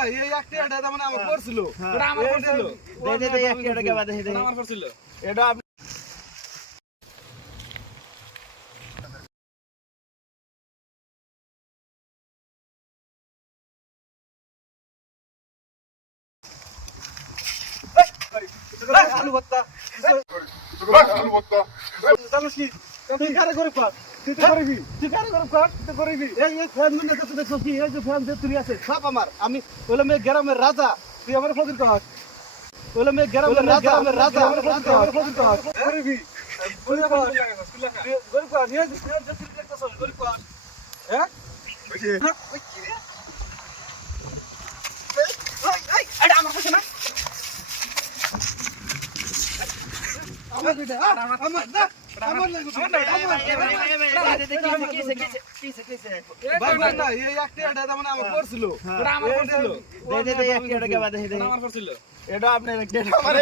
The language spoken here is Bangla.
না এই একটা এটা মানে আমার করছিল ওটা আমার করছিল দে দে এক টাকা বাদে দে আমার করছিল এটা আপনি আলু ভর্তা আলু ভর্তা জানিস কি তুই কারে করে পাস তুই তো করবি তুই কারে করে পাস তুই তো করবি এই ফ্যান মানে তো দেখছ কি এই যে ফ্যান যে তুই আছে সব আমার আমি বলে মে গ্রামের রাজা তুই আমার ফকির কর বলে মে গ্রামের রাজা আমার ফকির কর করবি বলে কর বলে কর নিয়ে যে তুই দেখছ বলে কর হ্যাঁ এটা আমার কাছে না আমার বিটা আমার না আমার না ভাই না এই একটা এটা মানে আমার করছিল ওটা আমার করছিল দে দে এক টাকা বাদে দে ওটা আমার করছিল এটা আপনি এক টাকা আমার